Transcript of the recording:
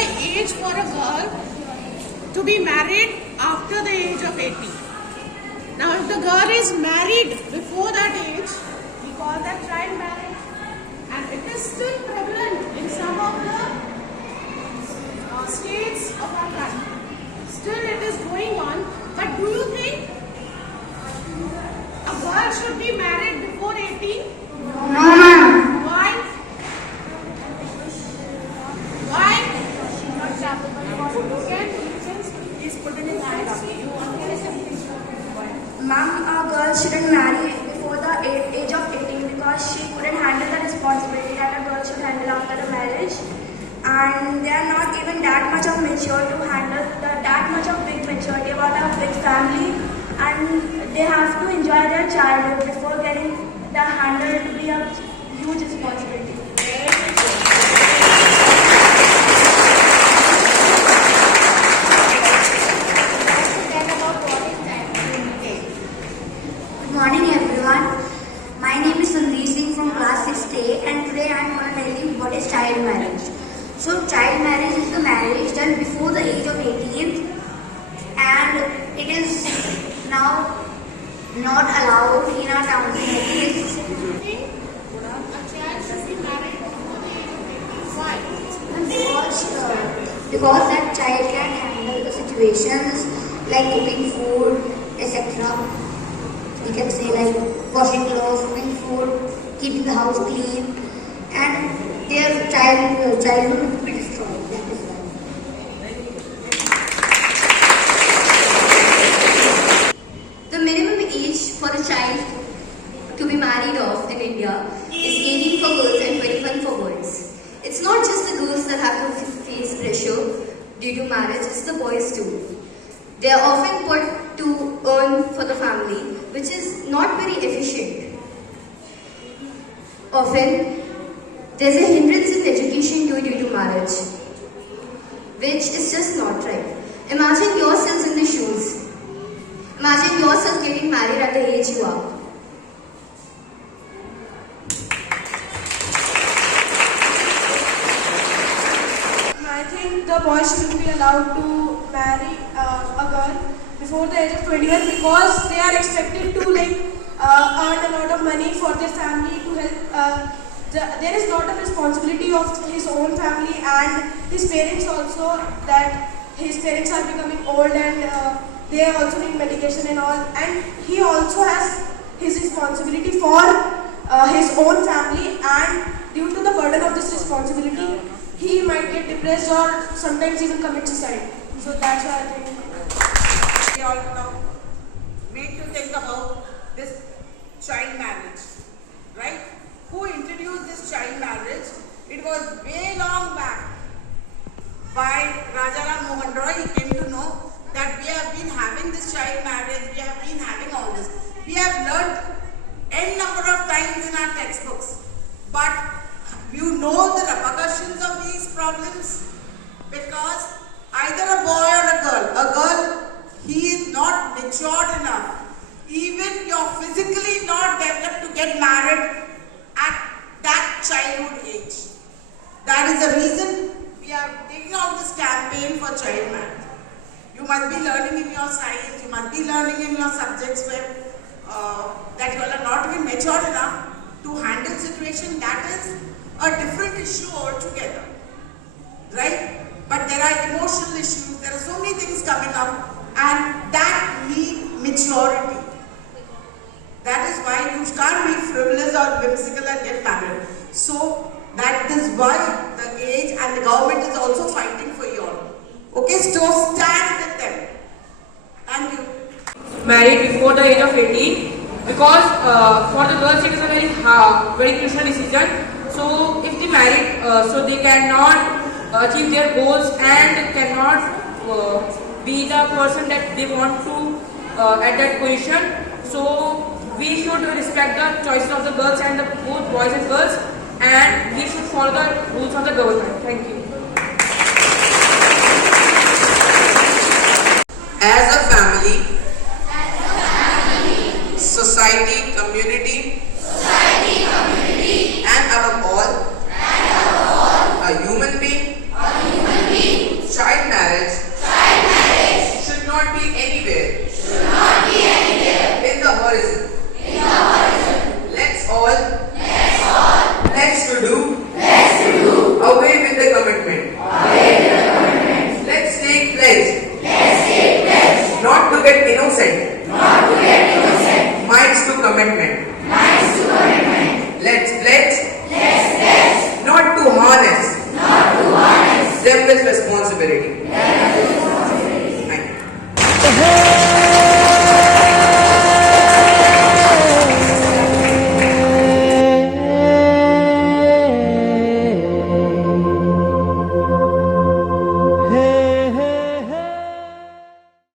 the age for a girl to be married after the age of 18. Now, if the girl is married before that age, we call that child marriage, and it is still prevalent in some of the states of our country. Still, it is going on. But do you think a girl should be married before 18? No, ma'am. Why? Why? He's put in his hand up. Ma'am, a girl shouldn't marry before the age of 18 because she couldn't handle the responsibility that a girl should handle after the marriage. And they are not even that much of mature to handle that much of big maturity about a big family. And they have to enjoy their childhood before getting the handle to be a huge responsibility. Good morning everyone. My name is Sandeep Singh from class 6A and today I am going to tell you what is child marriage. So child marriage is the marriage done before the age of 18 and it is now not allowed in our town. Because that child can handle the situations like cooking food, etc. You can say like washing clothes, cooking food, keeping the house clean, and their childhood will be destroyed. That is why. The minimum age for a child to be married off in India is 18 for girls and 21 for boys. It's not just the girls that have to face pressure due to marriage, it's the boys too. They are often put to earn for the family, which is not very efficient. Often, there's a hindrance in education due to marriage, which is just not right. Imagine yourselves in the shoes. Imagine yourself getting married at the age you are. I think the boys shouldn't be allowed to marry a girl before the age of 21 because they are expected to earn a lot of money for their family to help. There is lot of responsibility of his own family and his parents also, that his parents are becoming old and they also need medication and all, and he also has his responsibility for his own family, and due to the burden of this responsibility he might get depressed or sometimes even commit suicide. So that's why I think We all now need to think about this child marriage, right? Who introduced this child marriage? It was way long back by Rajaram Mohan Roy. He came to know that we have been having this child marriage, we have been having all this. We have learned n number of times in our textbooks, but you know the repercussions of these problems because either a boy or a girl, he is not matured enough. Even you're physically not developed to get married at that childhood age. That is the reason we are taking out this campaign for child marriage. You must be learning in your science, you must be learning in your subjects where that you are not even matured enough to handle situation. That is a different issue altogether, right? But there are emotional issues, there are so many things coming up and that need maturity. That is why you can't be frivolous or whimsical and get married. So that is why the age and the government is also fighting for you all. Okay, so stand with them. Thank you. Married before the age of 18 because for the girls it is a very crucial decision. So if they married, so they cannot achieve their goals and cannot be the person that they want to at that position. So we should respect the choices of the girls and both boys and girls, and we should follow the rules of the government. Thank you. As a family, society, community, and above all, a human being, responsibility.